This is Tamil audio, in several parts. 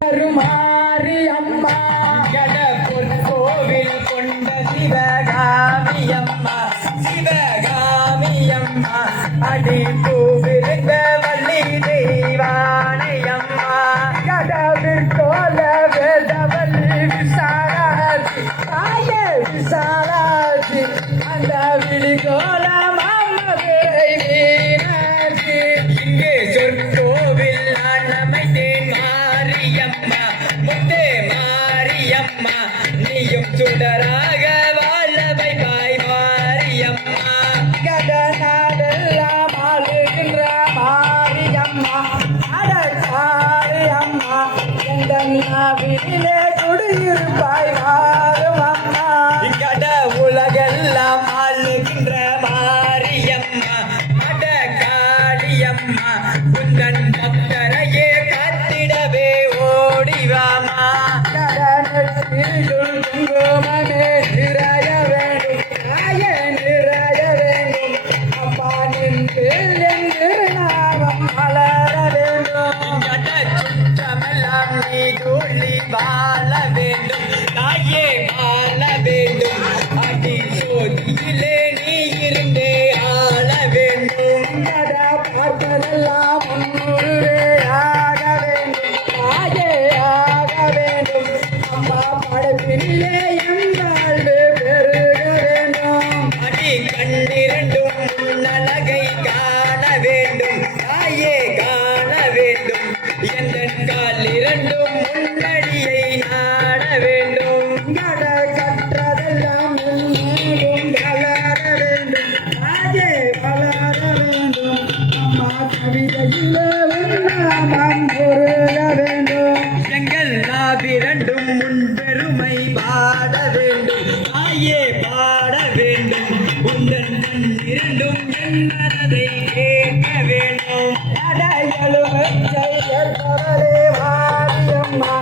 மாரி அம்மா பொற்கோவில் கொண்ட சிவகாமி அம்மா சிவகாமி அம்மா அடி பூவிருந்த வள்ளி தெய்வானை அம்மா கடவிற்கோல வேதவல்லி விசாலாட்சி ஆய விசாலாட்சி அந்த விழிகோல மாமதுரை மீனாட்சி இங்கே சொற்கோவில் நான் அமைத்தேன் மாரியம்மா முத்தே மாரியம்மா நீயும் சுடராக வாழ வைப்பாய் மாரியம்மா கடனாடெல்லாம் ஆளுகின்ற மாரியம்மா அடக்காரியம்மா எந்த நாவிலே குடியிருப்பாய் மாறும் அம்மா கட உலகெல்லாம் ஆளுகின்ற மாரியம்மா அடக்காரியம்மா உந்தன் பக்தரையே காத்திடவே ஓடிவாமா கடனில் குங்குமமே நிறைய வேண்டும் தாய நிறைய வேண்டும் அப்பா நின்று என்று நாமம் வளர வேண்டும் கட சுற்றமெல்லாம் நீ துள்ளி வாழ வேண்டும் தாயே வாழ வேண்டும் அடி சோதியிலே நீ இருந்தே ஆள வேண்டும் கட பார்ப்பதெல்லாம் முன்னுருவே ஆக வேண்டும் தாயே ஆக வேண்டும் அம்மா படைப்பினிலே எங்காழ்வு பெருக வேண்டும் அடி கண்ணிரண்டும் முன்னழகை காண வேண்டும் தாயே காண வேண்டும் எந்த கால் இரண்டும் முன்னடியை நாட வேண்டும் கட கற்றதெல்லாம் முன்னேறும் வளர வேண்டும் தாயே வளர வேண்டும் அம்மா கவிதையிலே உன்னாமம் பொருள வேண்டும் எங்கள் நாவிரண்டும் முன்பெருமை பாட வேண்டும் தாயே பாட வேண்டும் உந்தன் இரண்டும் என் மனதை கேட்க வேண்டும் அடையலுமச்சை ஏற்பவரே மாரியம்மா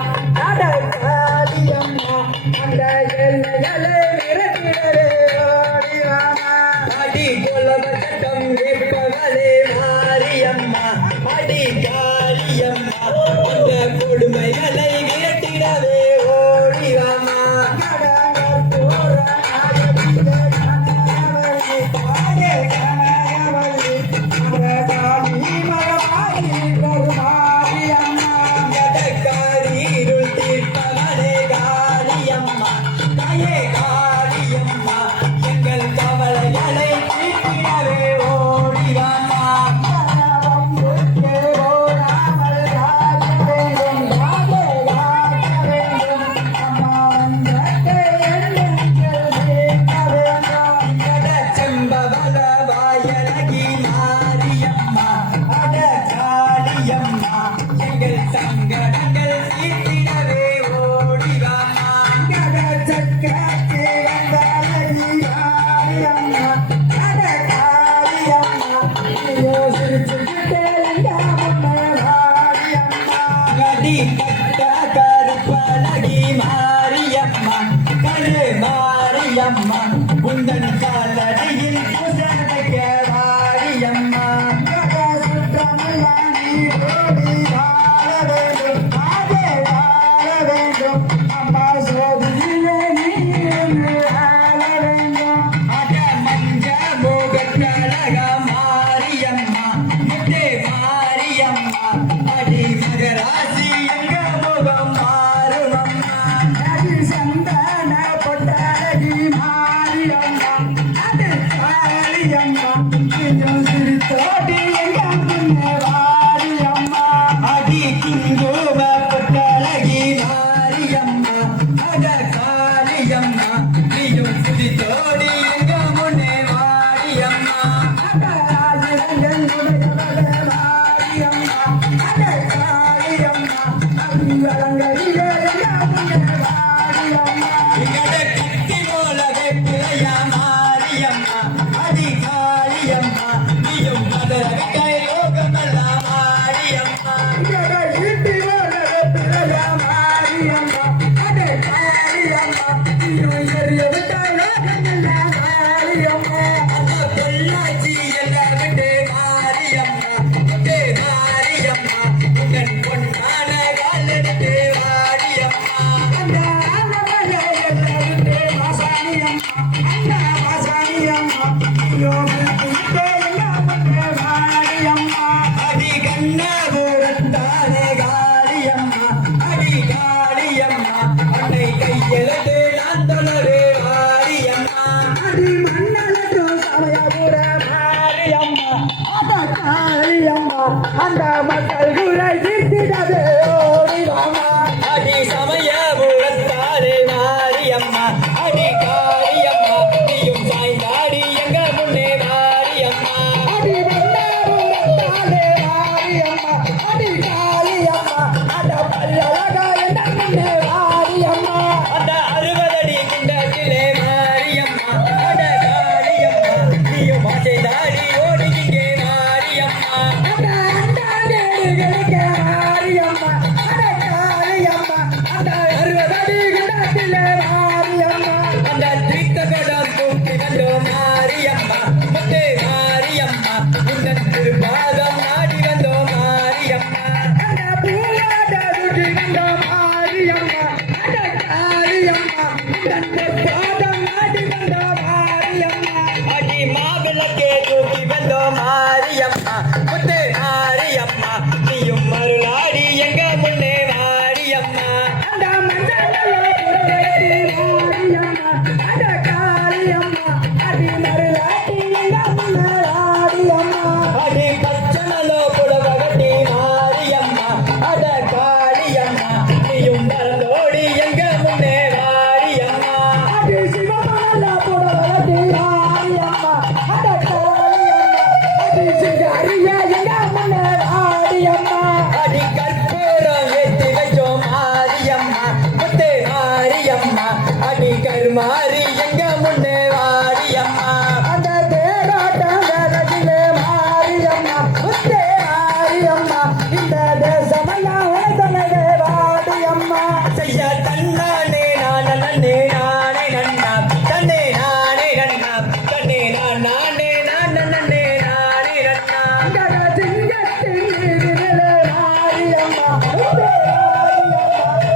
அடக்காளியம்மா அந்த எல்லைகளை விரட்டிடவே ஓடிவாமா அடி கொலவ சட்டம் கேட்பவரே மாரியம்மா அடி காளியம்மா அந்த கொடுமைகளை விரட்டிடவே ஓடிவாமா அந்த மக்கள் குறை தீர்த்திடவே ஓடி வாமா அடி சமய புறத்தாரே மாரியம்மா அடி காளியம்மா நீயும் சாய்ந்தாடி எங்க முன்னே மாரியம்மா அடி புறத்தாரே மாரியம்மா அடி காளியம்மா அட பல்லழகா எங்க முன்னே மாரியம்மா அந்த 60 அடி குண்டத்திலே மாரியம்மா அட காளியம்மா நீயும் சாய்ந்தாடி ஓடி இங்கே மாரியம்மா அட அண்டாடேடுகளுக்கு மாரியம்மா அட காளியம்மா அந்த 60 அடி குண்டத்திலே மாரியம்மா அந்த தீர்த்தகடம் தூக்கி வந்தோம் மாரியம்மா முத்தே மாரியம்மா உந்தன் திருப்பாதம் நாடி வந்தோம் மாரியம்மா அந்த பூவாட தூக்கி வந்தோம் மாரியம்மா அட காளியம்மா உந்தன் திருப்பாதம் நாடி வந்தோம் மாரியம்மா அடி மாவிளக்கே தூக்கி வந்தோம் மாரியம்மா முத்தே மாரியம்மா நீயும் மருளாடி எங்க முன்னே மாரியம்மா அந்த மஞ்சள் மாரியம்மா அட காளியம்மா அடி மருளாடி எங்க முன்னே மாரியம்மா அடி பச்சனலோ புடவகட்டி மாரியம்மா அட காளியம்மா நீயும் மருளோடி எங்க முன்னே மாரியம்மா அடி சிவமலோ புடவகட்டி மாரியம்மா அட காளியம்மா அடி சிகாரியா எங்க முன்னே மாரியம்மா அடி கற்பூரம் ஏத்தி வச்சோம் மாரியம்மா முத்தே மாரியம்மா அடி கருமாரி எங்க முன்னே மாரியம்மா அந்த தேராட்டம் வேலையிலே மாரியம்மா முத்தே மாரியம்மா இந்த தேசமெல்லாம் வேதனையே மாரியம்மா செய்ய தன்னானே நானே நானே நன்னா தன்னே நானே நன்னா தன்னே நானே நானே நானே நன்னா கட சிங்கத்தின் மீதிலே மாரியம்மா முத்தே மாரியம்மா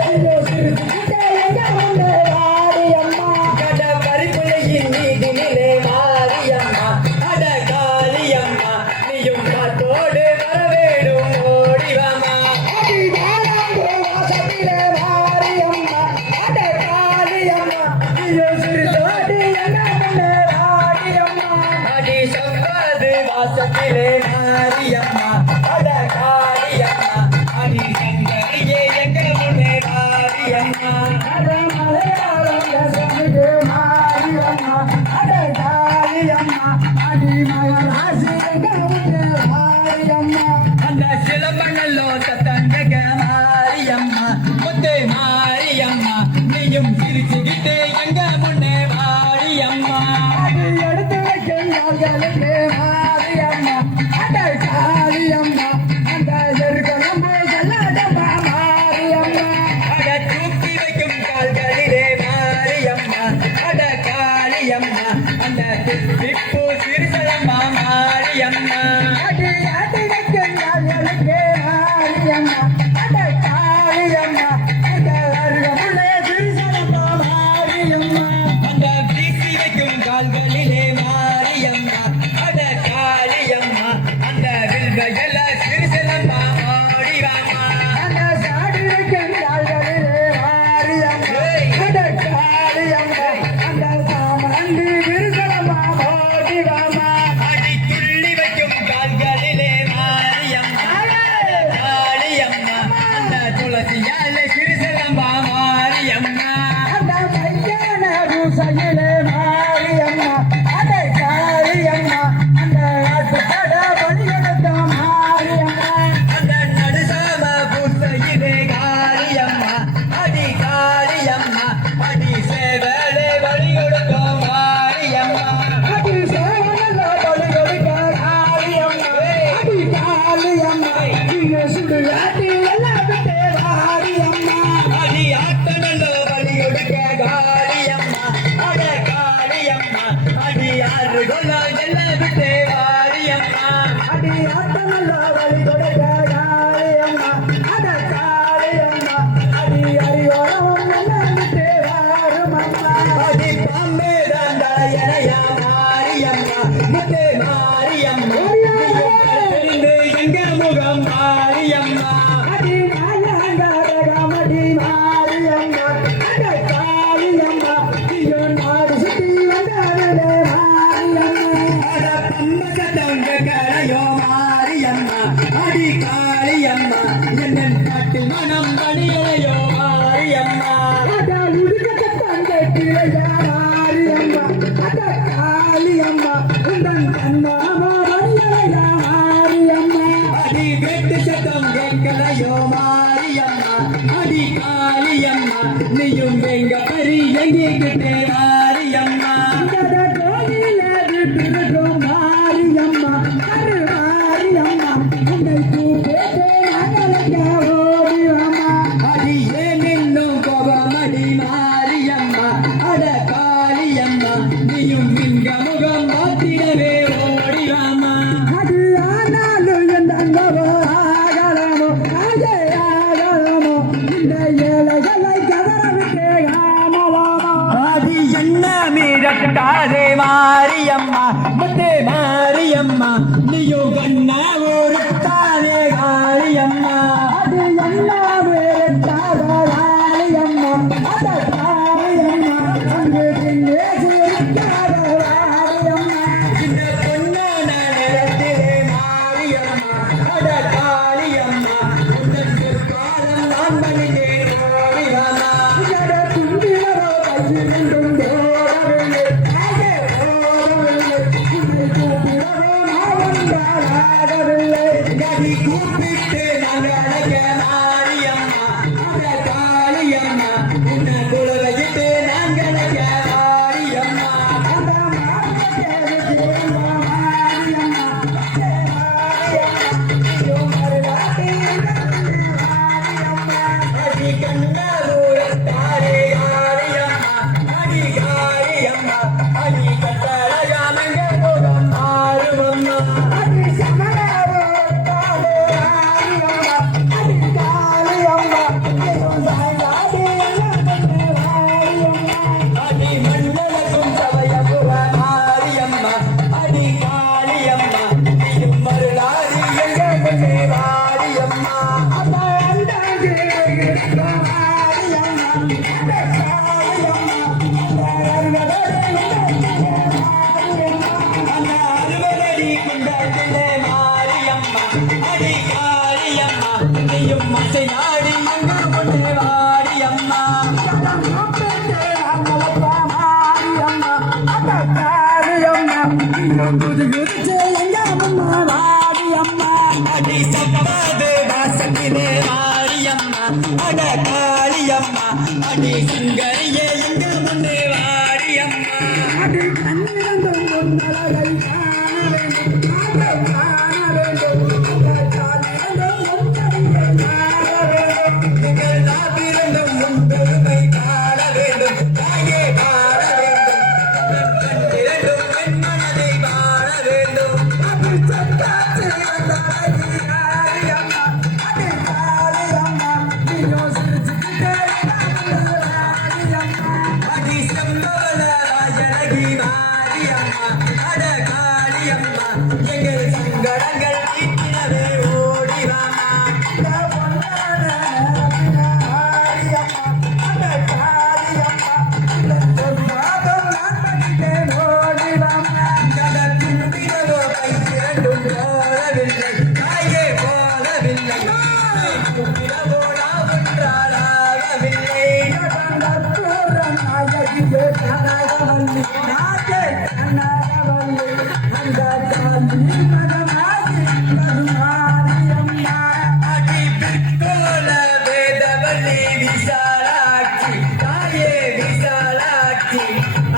ஐயோ சிரிச்சுக்கிட்டே எங்க முன்னே மாரியம்மா கட பரிப்புலையின் மீதிலே மாரியம்மா அட காளியம்மா நீயும் காத்தோடு வரவேடும் ஓடிவாமா அடி வாழாம்பூ வாசத்திலே மாரியம்மா அட காளியம்மா ஐயோ சிரிச்சோடி எங்க முன்னே மாரியம்மா அடி செவ்வாது வாசத்திலே மாரியம்மா அட காளியம்மா அடி சங்கரியே எங்க முன்னே மாரியம்மா அட மலையாளம் தேசமிகு மாரியம்மா அட காளியம்மா அடி மகராசி எங்க முன்னே மாரியம்மா அந்த சிலம்பனல்லோ சத்தங்க மாரியம்மா முத்தே மாரியம்மா நீயும் சிரிச்சுக்கிட்டே எங்க முன்னே மாரியம்மா அடி எடுத்து வைக்கிறார்களுக்கு மாரியம்மா அட காளியம்மா அந்த எருகலம்பு செல்லாதப்பா மாரியம்மா அட தூக்கி வைக்கும் கால்களிலே மாரியம்மா அட காளியம்மா அந்த திப்பு சிறுசலம்மா மாரியம்மா அடி ஆட்டி வைக்கும் கால்களுக்கு மாரியம்மா அட காளியம்மா அந்த அருகமுள்ளே சிறுசலம்மா மாரியம்மா அந்த வீசி வைக்கும் கால்களிலே மாரியம்மா அட காளியம்மா அந்த வில்வயல சிறுசலம்மா ஓடிவாமா அந்த சாடி வைக்கும் கால்களிலே மாரியம்மா அட காளியம்மா அந்த சாமந்தி விருசலம்மா ஓடிவாமா அடி துள்ளி வைக்கும் கால்களிலே மாரியம்மா காளியம்மா அந்த துளசியால சிறுசலம்மா மாரியம்மா அந்த மையான பூசையிலே மாரியம்மா அட காளியம்மா அந்த ஆட்டுக்கட பணியெடுத்த மாரியம்மா அந்த நடுசாம பூசையிலே காளியம்மா அடி காளியம்மா அடி சேவலே வழி கொடுத்த மாரியம்மா அடி சேவல வழி கொடுத்த காளியம்மா அடி காளியம்மா நீங்க சுடுகாட்டி எல்லாம் விட்டே மாரியம்மா அடி ஆட்டனல்லோ வழி கொடுக்க காளியம்மா அட காளியம்மா அடி ஆறு கொல்லம் எல்லாம் விட்டே மாரியம்மா அடி ஆட்டனல்லோ வழி கொடுக்க காளியம்மா அட காளியம்மா அடி அறியோரம் எல்லாம் விட்டே மாறுமம்மா அடி பாம்பே தாண்டா மாரியம்மா முத்தே மாரியம்மா தெரிந்து எங்க முகம் மாரியம்மா அடி நாயங்கரகமடி மாரியம்மா அட காளியம்மா ஐயோ நாடு சுத்தி வந்தாரே மாரியம்மா அட பம்ப சத்தங்க கரையோ மாரியம்மா அடி அடி காளியம்மா என்னன் காட்டு மனம் பணியலையோ மாரியம்மா உடுக்க தங்கத்திலையா மாரியம்மா அட காளியம்மா உந்தன் கண்ணாமா மணியலையா மாரியம்மா அடி வெட்டு சத்தம் கேட்கலையோ மாரியம்மா அடி காளியம்மா நீயும் எங்க பரி எங்கிட்டே மாரியம்மா இந்த கோயிலே விட்டிருக்கோம் மாரியம்மா அரு மாரியம்மா உன்னை கூப்பிட்டு நாங்களுக்க ஓடிவம்மா அடி ஏன் இன்னும் கோபம் அடி மாரியம்மா அட காளியம்மா நீயும் இங்க முகம் மாத்திடவே ஓடிவாமா அது ஆனாலும் எந்த ஆகலமோ அதே ஆகலமோ இந்த ஏழைகளை கவரவிட்டு ஆமலாமா அது என்ன மீறட்டாதே மாரியம்மா முத்தே மாரியம்மா நீயும் கண்ண ஊருத்தாதே காளியம்மா அது எல்லாம் வேறாளியம்மா அத காளியம்மா அங்கு தின்னே சிரிக்காத வாரியம்மா இந்த பொன்னான நிறத்திலே மாரியம்மா அட காளியம்மா உந்தன் காலம் நான் மனிதேன் ஓடிவாமா இதட துண்டிலோ பையிலும் தேடவில்லை ஆகே ஓடவில்லை உன்னை கூப்பிடவோ நாவந்தாராடவில்லை கதி கூப்பிட்டு நாங்கள் அழைக்க மாரியம்மா அட காளியம்மா உன்னை குலவையிட்டு நாங்கள் அழைக்க மாரியம்மா அந்த மாரியம்மா மாரியம்மா அடி கண்ணூரத்தாரே காளியம்மா அடி காளியம்மா அடி கட்டளையாமங்க போகம் மாறுமம்மா அது சமணவோ தாலே ஆரியம்மா அது காளியம்மா எதுவும் சாயாதே வாரியம்மா அடி மண்டலக்கும் சபையபுர மாரியம்மா அடி காளியம்மா நீயும் மருளாதி எங்க முன்னே வாரியம்மா அந்த அந்தாங்கே மாரியம்மா அந்த காளியம்மா அந்த அந்த அறுபதடி குண்டத்திலே மாரியம்மா அடி காளியம்மா நீயும் மசை நாடி மங்க முன்னே வாரியம்மா அடி சப்பாது வாசத்திலே மாரியம்மா அட காளியம்மா அடி சுங்கரியே எங்க முன்னே வாரியம்மா நீங்கள் தாபிரண்டும் உன் பெருமை காண வேண்டும் தாயே பாட வேண்டும் இரண்டும் என் மனதை பாட வேண்டும் அடி சம்பவன ராஜனகி மாரியம்மா அட காளியம்மா எங்கள் சங்கடங்கள் தீர்த்திடவே ஓடிவாமா கடத்தின் பிறவோ கை இரண்டும் போடவில்லை தாயே போடவில்லை பிறவோடா ஒன்றாளாகவில்லை அடி பிற்கோல வேதவல்லி விசாலாட்சி தாயே விசாலாட்சி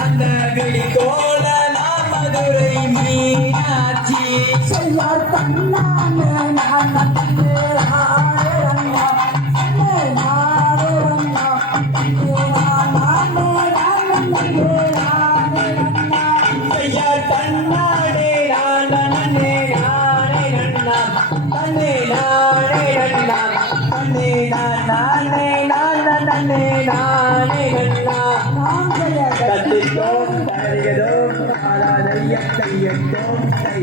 அந்த விழிகோல நாம் மதுரை மீனாட்சி செய்யார் பண்ணாமே நான் ஐயா தன்னாடே நானே நானே நன்னா தன்னே நானே நன்னா தன்னே நானே நானே நானே நன்னா கத்திட்டோம் தரையதோம் ஆளாதையம் கையட்டோம் கை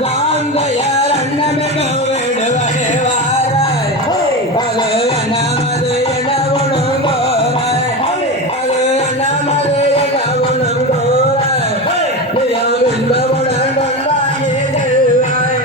காந்தையார் அண்ணமிக விடுவனே வாராய் அது நமது என உணர்ந்தோராய் அது நமது என உணர்ந்தோராய் இந்த உணர்ந்தானே செல்வாய்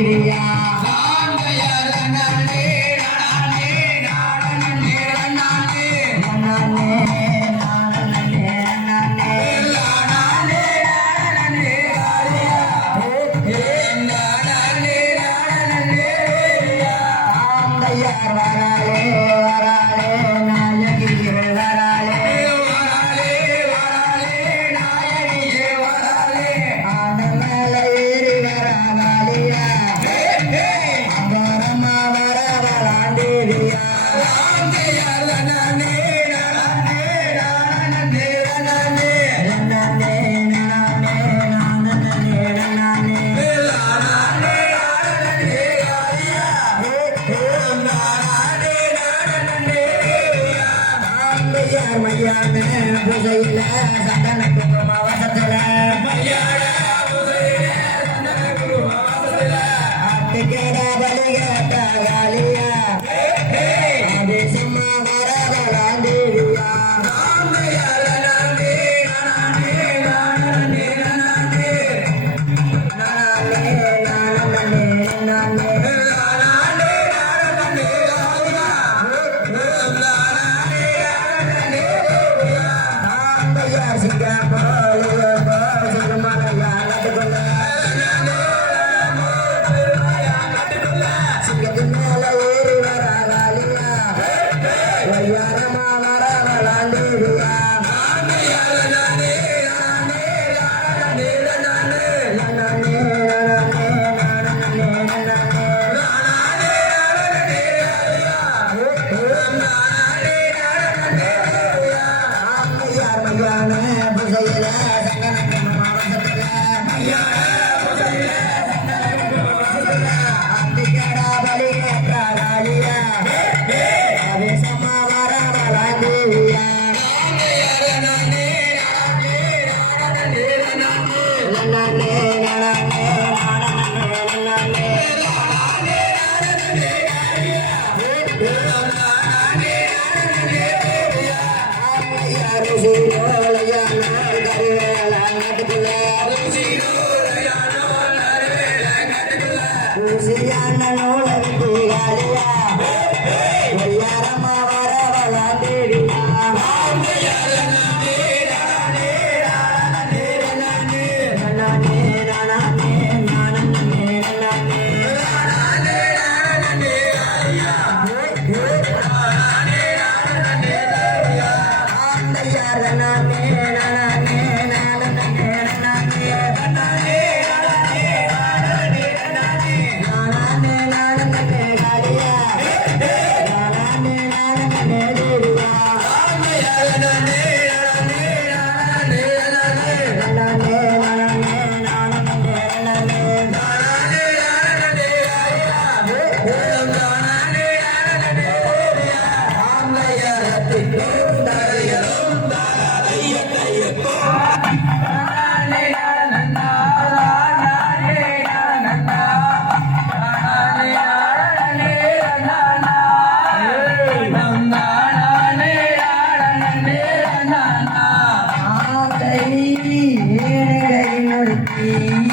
Galia,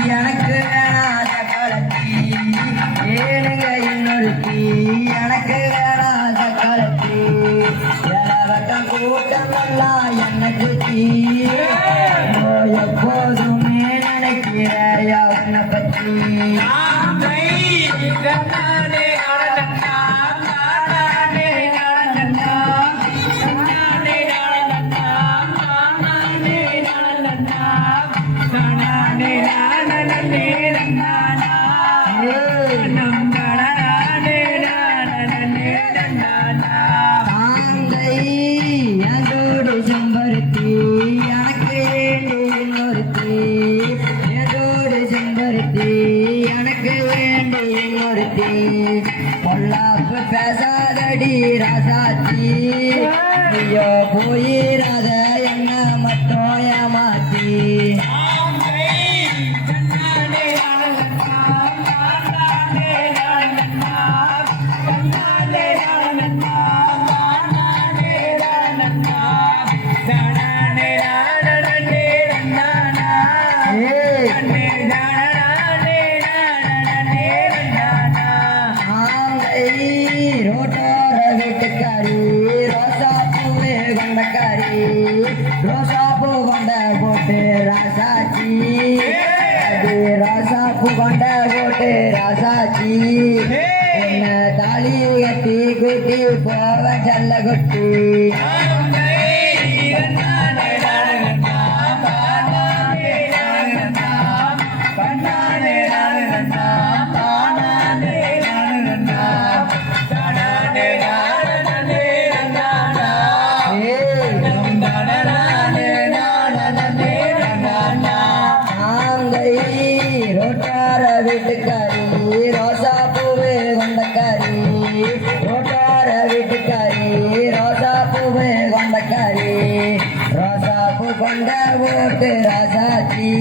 எனக்கு வேணாத கலத்தி ஏனுங்க இன்னொருத்தி எனக்கு வேணாத கலத்தி எலவட்டம் கூட்டம் எல்லாம் எனக்கு எப்போதுமே நினைக்கிற அவனை பற்றி பொல்லாப்பு பேசாதடி ராசாத்தி நீயோ போயிராத என்ன மட்டும் ஏமாத்தி ரோசாப்பூ கொண்ட போட்டு ராசாச்சி ரோசாப்பூ கொண்ட போட்டு ராசாச்சி என்ன தாலி கட்டி குட்டி போவ செல்ல குட்டி வீட்டுக்காரி ரோசா பூவே கொண்டக்காரி ரோட்டார வீட்டுக்காரி ரோசா பூவே கொண்டக்காரி ரோசா பூ கொண்ட ஓட்டு ராசாச்சி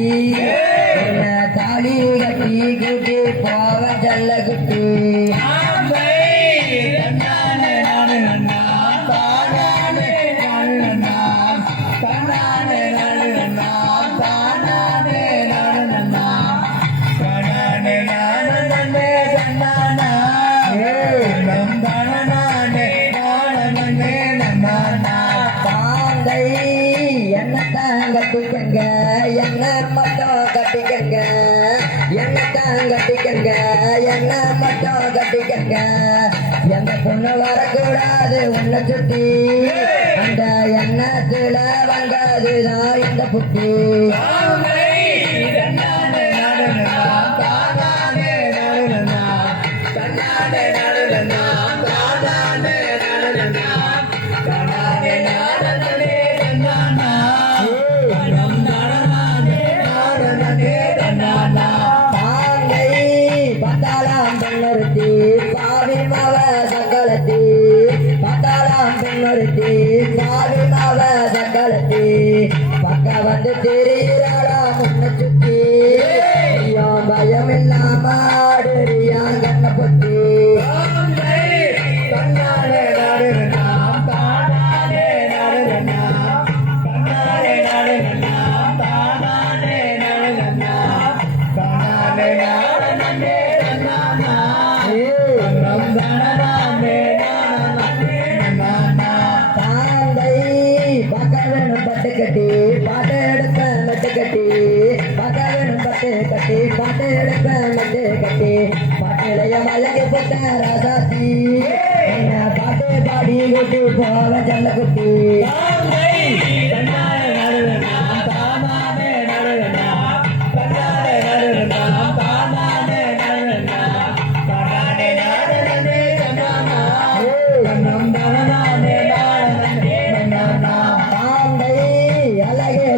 தாலி கட்டி குட்டி போவ செல்ல குட்டி நானே என்னத்தான் கட்டிக்கங்க என்ன மட்டும் கட்டிக்கங்க என்னத்தான் கட்டிக்கங்க என்ன மட்டும் கட்டிக்கங்க எந்த பொண்ணு வரக்கூடாது உன்னை சுத்தி அந்த எண்ணத்துல வந்ததுதான் இந்த புத்தி பத்தாளாம் பெண்ணொருத்தி பாவி மாவ சக்களத்தி பத்தாளாம் பெண்ணொருத்தி பாவி மாவ சக்களத்தி பக்க வந்து தெரியாளா முன்ன சுத்தி ஐயோ பயம் இல்லாம ஆடுறியா கண்ண பொத்தி கட்டி பாட்டு எடுப்ப மெட்டு கட்டி பாட்ட வேணும் பட்டு கட்டி பாட்டு எடுப்ப மெட்டு கட்டி பாட்டிலைய மல்லி போட்ட ராசாத்தி என்ன பாட்டு பாடி கொட்டி போவ ஜல்ல குட்டி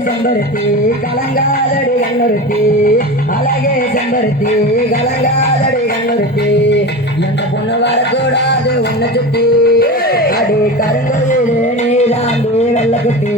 செம்பருத்தி கலங்காதடி கண்ணுறுத்தி அழகே செம்பருத்தி கலங்காதடி கண்ணுறுத்தி எந்த பொண்ணு வரக்கூடாது உன்னை சுத்தி அடி கருங்குயிலே நீ தாண்டி வெள்ள குட்டி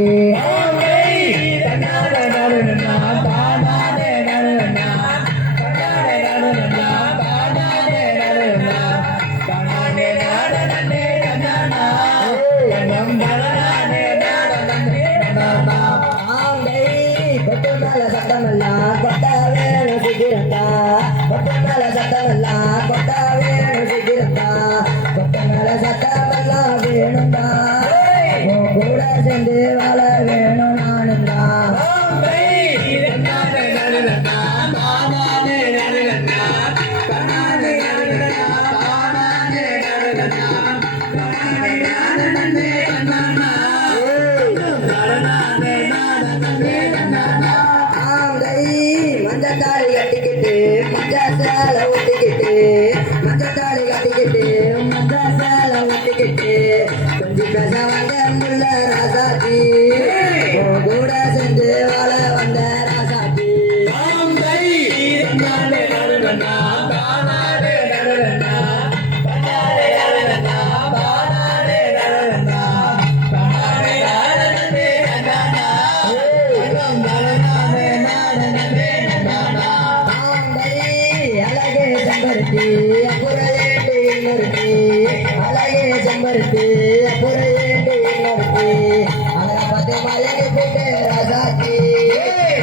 சத்தமெல்லாம் கொட்ட வேணும் சிக்கிரத்தா கொட்ட மேல சத்தமெல்லாம் கொட்ட வேணும் சிக்கிரத்தா கொட்ட மேல சத்தமெல்லாம் வேணும்டா உன் கூட சேர்ந்து வாழ வேணும் நானும்டா மஞ்சத்தாளி கட்டிக்கிட்டு மஞ்சா சேலை ஊட்டிக்கிட்டு மஞ்சத்தாளி கட்டிக்கிட்டு மஞ்சா சேலை ஊட்டிக்கிட்டு கொஞ்சம் பேச வந்த முள்ள ராசாத்தி கூட சேர்ந்து வாழ வந்த ராசாத்தி செம்பருத்தி அப்புறையேண்டு இன்னொருத்தி அழகே செம்பருத்தி அப்புறையேண்டு இன்னொருத்தி அவரை பார்த்து மலைக்கு போட்டு ராசாத்தி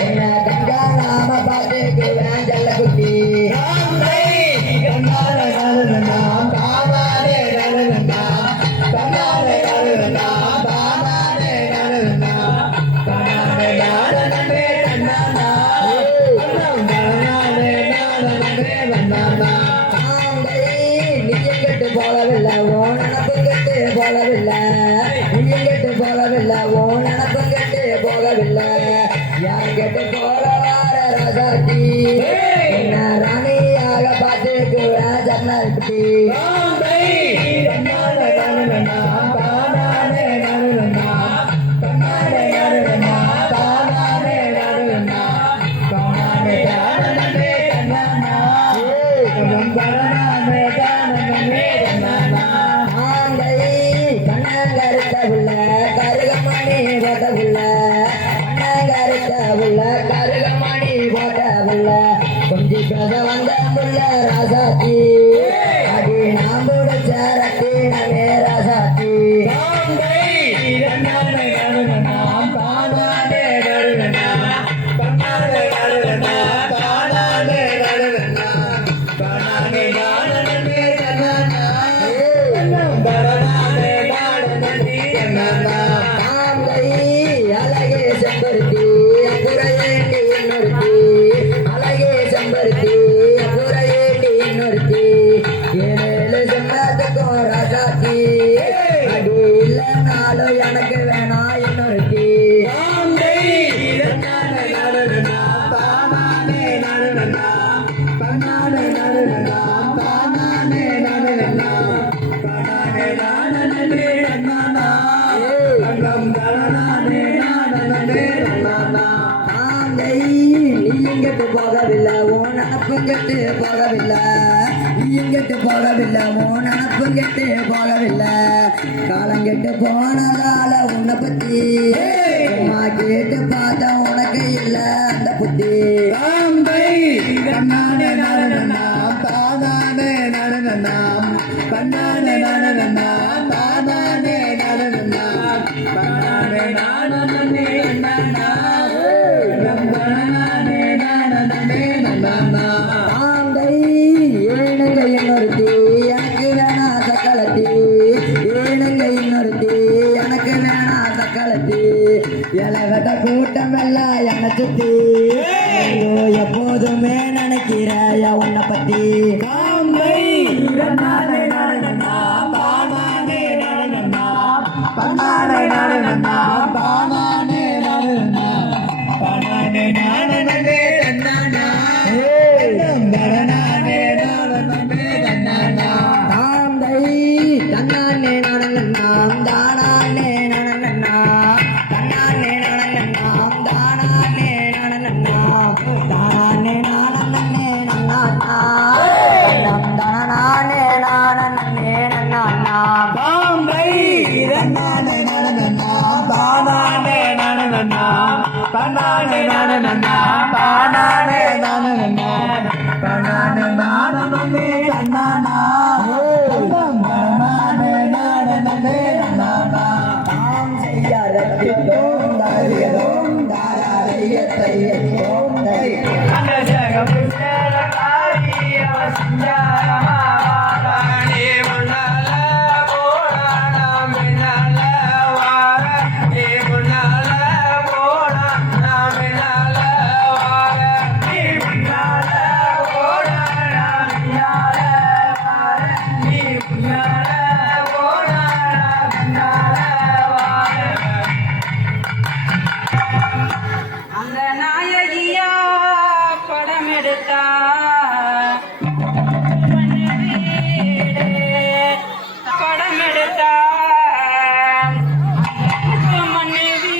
உன்னை கண்டா நாம பார்த்துக்குவேன் ஜல்ல குட்டி நீங்கட்டு போகவில்லை ஓ நினப்பும் கெட்டு போகவில்லை நீங்கட்டு போகவில்லை ஓ நினப்பும் கெட்டு போகவில்லை யார் கெட்டு போல வார ராசாத்தி என்ன ராணியாக பார்த்துக்குவேன் ஜன்னல் குட்டி கருத்தவுள்ள கருகமணி போட்டவுள்ள கருத்தவுள்ள கருகமணி போட்டவுள்ள கொஞ்சி பேச வந்த முள்ள ராசாத்தி அடி நாம் பிடிச்ச ரத்தி நமே ராசாத்தி அழகே செம்பருத்தி இன்னொருத்தி தாண்டை தன்னானே நானனா தானானே நானனா தன்னானே நானனா தானானே நானனா தானானே நானனே நானா தங்கம் தானானே நானனே நானா தாந்தை நீ எங்கிட்டு போகவில்லை உன் நினப்புங்கிட்டு போகவில்லை நீ எங்கிட்டு போகவில்லை உன் நினப்புங்கிட்டு போகவில்லை காலங்கிட்டு போனதால உன்னை பத்தி சும்மா கேட்டு பார்த்தா உனக்கு இல்லை அந்த புத்தி தாண்டை தன்னானே நானனா தானானே நானனா தன்னானே நானனா தானானே நானனா தானானே நானனே நானா தானானே நானனே நானா தாந்தை ஏனுங்க இன்னொருத்தி எனக்கு வேணா சக்களத்தி ஏனுங்க இன்னொருத்தி எனக்கு வேணா சக்களத்தி இலவட்ட கூட்டம் எல்லாம் என்னை சுத்தி ஐயோ, எப்போதுமே நினைக்கிற உன்னை பத்தி தாண்டை தன்னானே நானனா தானானே நானனா தன்னானே நானனா தானானே நானனா தானானே நானனே நானா தானானே நானனே நானா தாந்தை தன்னானே நடனம் தானானே நடனம் தன்னானே நடனம் தானானே நடனம் தானே நானே நன்னானா தானானே நானே நன்னானா தாண்டை தன்னானே நானனா தானானே நானனா தன்னானே நானனா தானானே நானனா தானானே நானனே நானா தானானே நானனே நானா தாம் செய்ய ரத்தித்தோம் தாரியதோம் தாராரியத்தையோம் தை அந்த நாயகியா படம் எடுத்தா படம் எடுத்தா மனைவி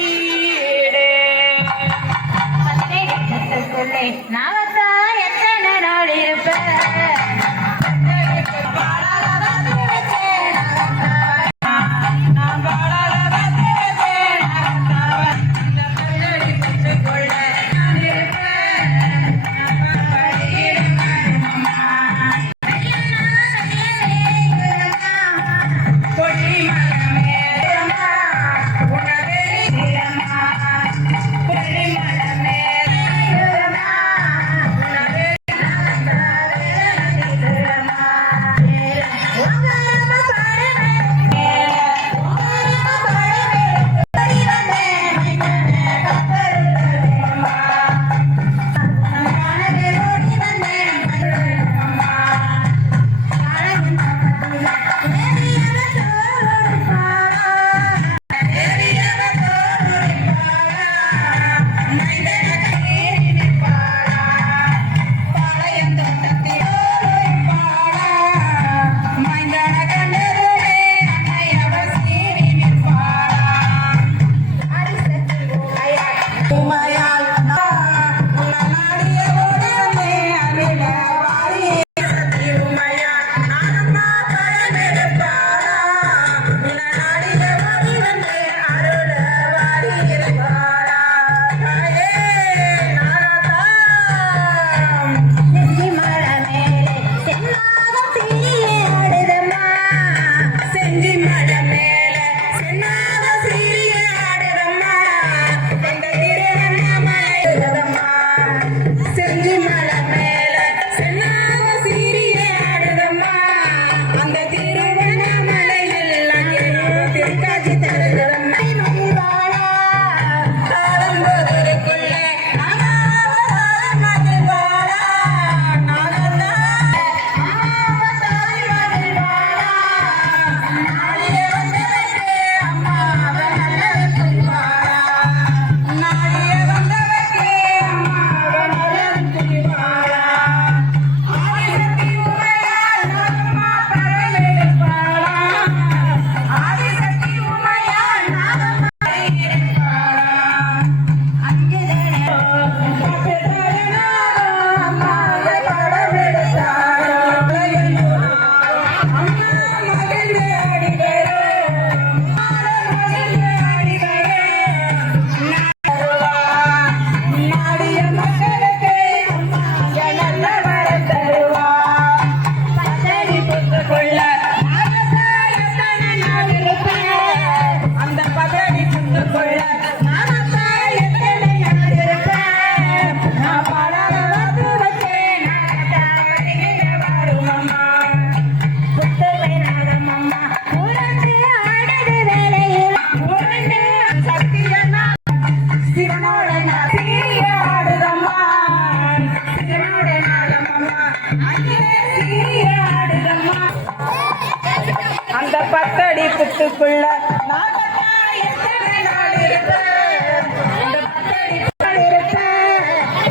வீட்டுக்குள்ள நாங்கத்தான் எத்தனை நாள் இருப்பேன். இந்த பத்தடி நாள் இருப்பேன்.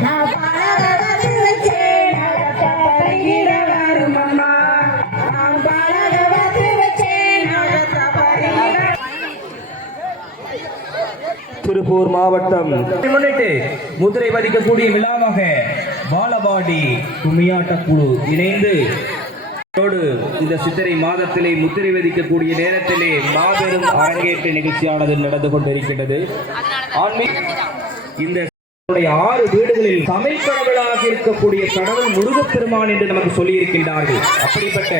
நான் பழக வச்சேன் பருகிட வரும் அம்மா. நான் பழக வச்சேன் பருகிட. திருப்பூர் மாவட்டம் முன்னிட்டு முதிரை வதிக்கக்கூடிய விழாவாக பாலபாடி கும்மியாட்ட குழு இணைந்து இந்த சித்திரை மாதத்திலே முத்திரை வதிக்கக்கூடிய நேரத்திலே மாபெரும் அரங்கேற்ற நிகழ்ச்சியானது நடந்து கொண்டிருக்கின்றது. இந்த 6 வீடுகளில் தமிழ் கடவுளாக இருக்கக்கூடிய கடவுள் முருகப்பெருமான் என்று நமக்கு சொல்லி இருக்கின்றார்கள். அப்படிப்பட்ட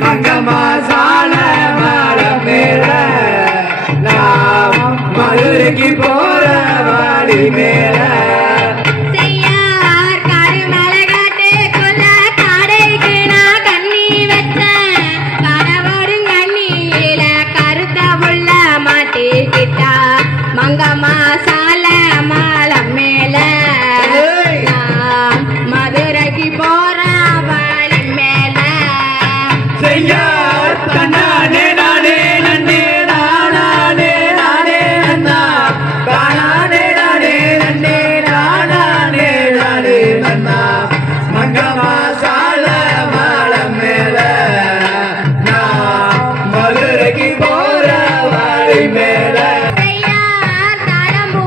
மங்கமாசான மலை மேல நாம் மதுரைக்கு போற வழி மேல மங்கம்மா சால மாலம் மேல நான் மதுரைக்கு போற வழி மேல செய்யார் தன்னானே நானே நன்னே நானே நானே நன்னா தானானே நானே நன்னே நானே நானே நன்னா மங்கம்மா சால மாலம் மேல நான் மதுரைக்கு போற வழி மேல செய்யார் தாழம்பூ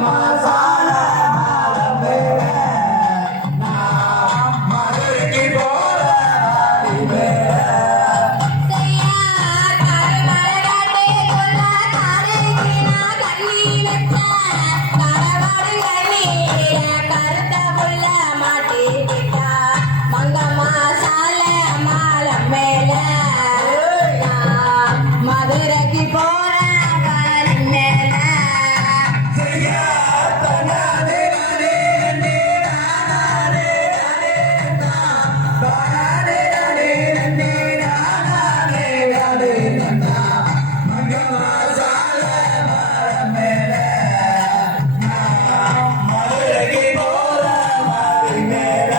மசால மேல நான் மதுரைக்கு போற வழி மேல மதுரைக்கு போற வழி மேல செய்யா தன்னாலே நானே நன்னே நானே தானே நானே நன்னே நானே நன்னா மங்கமாசால மேல நான் மதுரைக்கு போற வழி மேல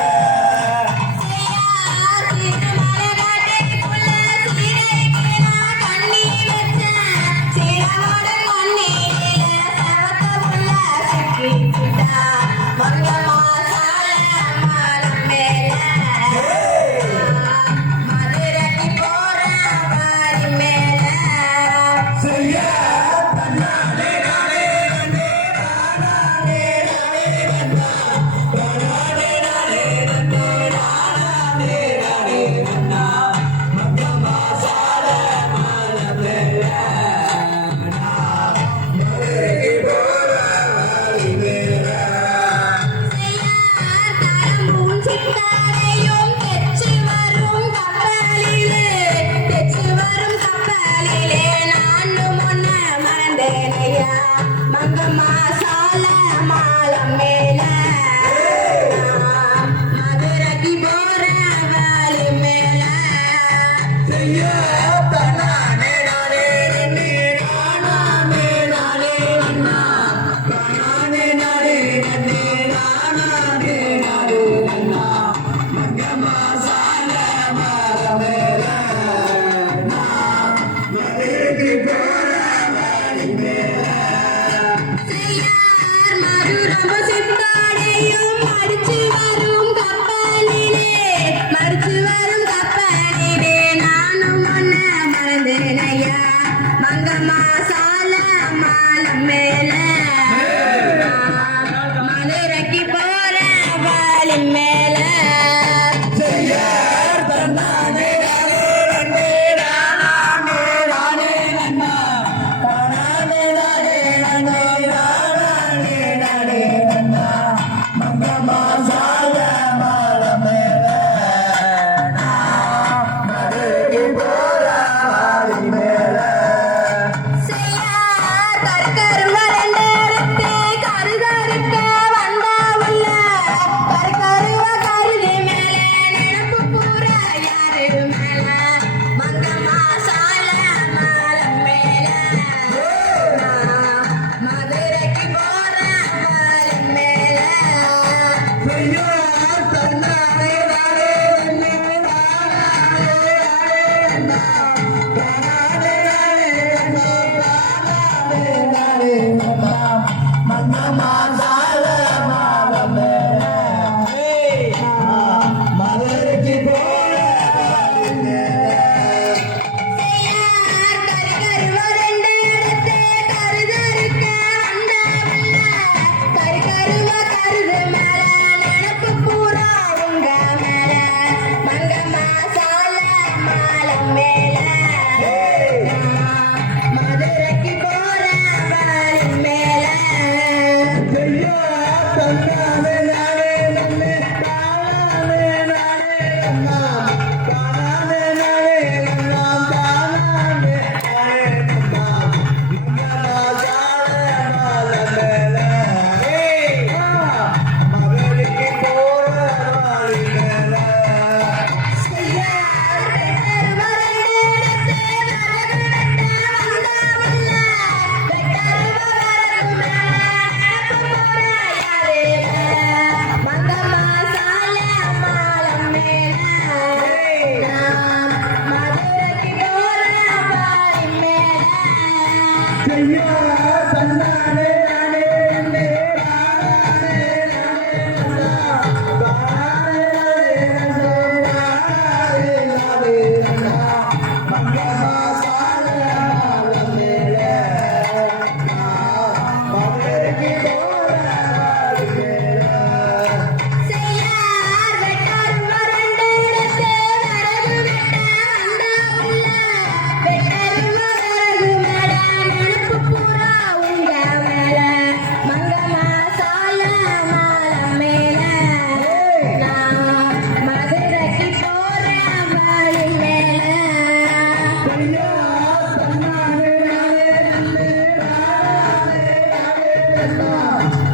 செய்யா தன்னாலே நானே நன்னே நானே நன்னா தானே நன்னே நானே நன்னா மங்கமாசால மேல நான் மதுரைக்கு போற வழி மேல மங்கமாசால மாலம் மேல மதுரைக்கு போற வழி மேல செய்யா தன்னாலே நானே நன்னே நானே நன்னா தானே நன்னே நானே நன்னா மங்கமாசால மேல நான் மதுரைக்கு போற வழி மேல மதுரம செந்தாடையும் மடிச்சு வரும் கப்பலிலே நானும் ஒன்ன மறந்தேனையா மங்கமாசால மாலம் மேல மதுரைக்கு போற வழி மேல செய்யா தன்னாலே நானே நானே நன்னா தானே நன்னே நானே நன்னா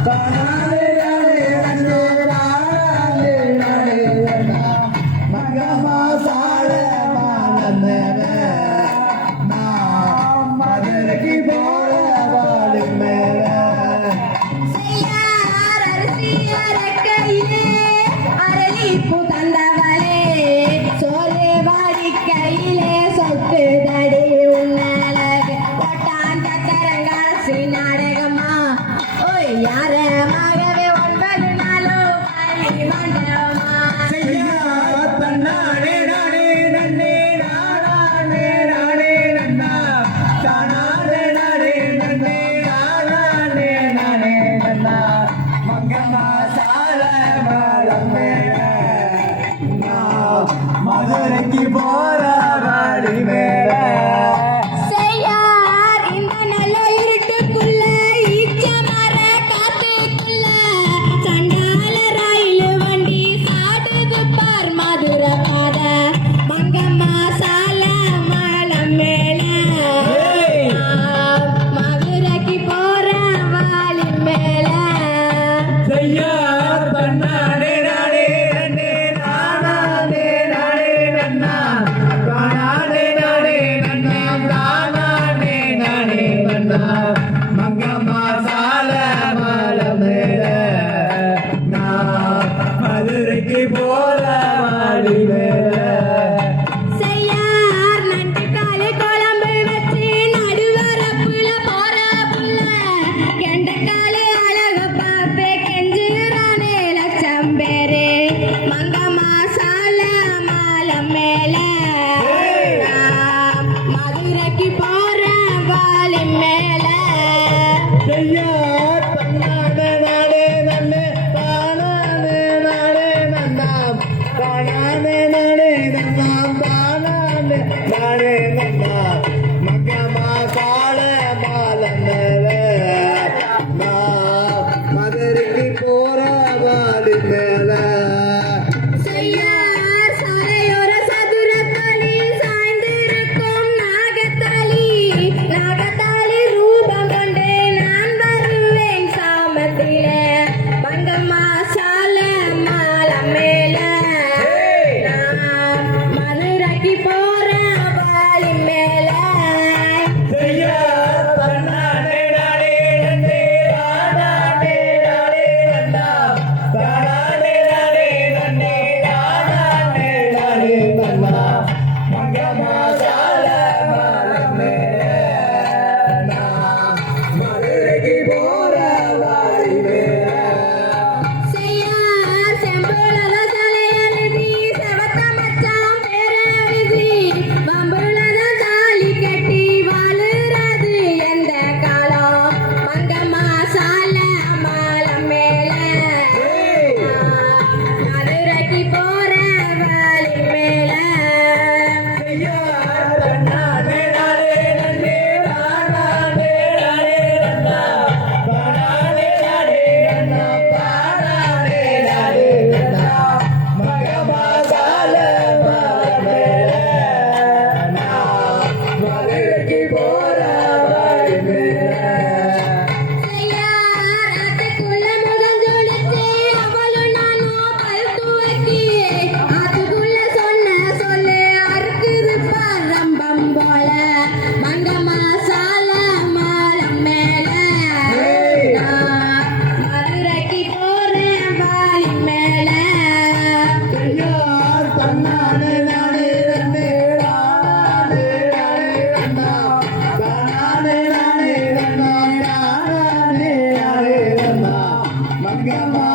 தானானே நானே நன்னே நானே நானே நன்னா மங்கம்மா சால மாலமேல நான் மதுரைக்கு போற வாடு மேல செய்யார் அரிசி அரைக்கையிலே அரளிப்பூ தந்தவளே சோறு வாடிக்கையிலே சொத்து தடி உன்னழகு ஒட்டான் சக்கரங்காசி நாடகமா ஓய் யாரமாகவே 9 நாளும் பள்ளி மண்டபமா செய்யா தன்னானே நானே நன்னே நானே நானே நன்னா தானானே நானே நன்னே நானே நானே நன்னா மங்கம்மா சால மாலமேல நான் மதுரைக்கு போற வாடி மேல செய்யார் இந்த நல்ல இருட்டுக்குள்ள ஈச்ச மர காத்துக்குள்ள சண்டால ரயில் வண்டி சாடுது பார் மதுரை பாத மங்கம்மா சால மலம் மேல மதுரைக்கு போற வாலி மேல செய்யா தன்னானே நானே நன்னே நானே நானே நன்னா தானானே நானே நன்னே தானானே நானே நன்னா மங்கம்மா சால மாலமேல நான் மதுரைக்கு போற வாடி மேல செய்யார் நண்டு காலு குழம்பு வச்சு நடுவரப்புல போற புள்ள கெண்டக்காலு அழகு பார்த்து கெஞ்சுறானே லட்சம் பேரு மங்கம்மா சால மாலம் மேல நான் மதுரைக்கு போற வாலி மேல செய்யா தன்னானே நானே நன்னே தானானே நானே நன்னா தானானே நானே நன்னா தானானே நானே நன்னா மங்கம்மா சால மாலமேல நான் மதுரைக்கு போற வாடி மேல செய்யார் சாலையோர சதுரத்தளி சாய்ந்திருக்கும் நாகத்தாளி நாகத்தாளி ரூபம் கொண்டு நான் வருவேன் சாமத்திலே மங்கம்மா சால மாலம் மேல நான் மதுரைக்கு போற வாலி மேல செய்யா தன்னானே நானே நன்னே தானானே நானே நன்னா தானானே நானே நன்னே தானானே நானே நன்னா மங்கம்மா சால மாலமேல நான் மதுரைக்கு போற வாடி மேல செய்யார் செம்புலத தலையெழுதி செவத்த மச்சான் பேரெழுதி வம்புலத தாலி கட்டி வாழுறது எந்த காலம் மங்கம்மா சால மாலம் மேல மதுரைக்கு போற வாலி மேல செய்யா தன்னானே நானே நன்னே தானானே நானே நன்னா தானானே நானே நன்னா தானானே நானே நன்னா மங்கம்மா சால மாலமேல நான் மதுரைக்கு போற வாடி மேல செய்யார் அதுக்குள்ள முகம் ஜொலிச்சு அவளும் நானும் பல் துவக்கி அதுக்குள்ள சொன்ன சொல்லு அறுக்குது பார் ரம்பம் போல மங்கம்மா சால மாலம் மேல நான் மதுரைக்கு போறேன் வாலி மேல செய்யார் தன்னானே நானே நன்னே நானே நானே நன்னா தானானே நானே நன்னா தானானே நானே நன்னா மங்கம்மா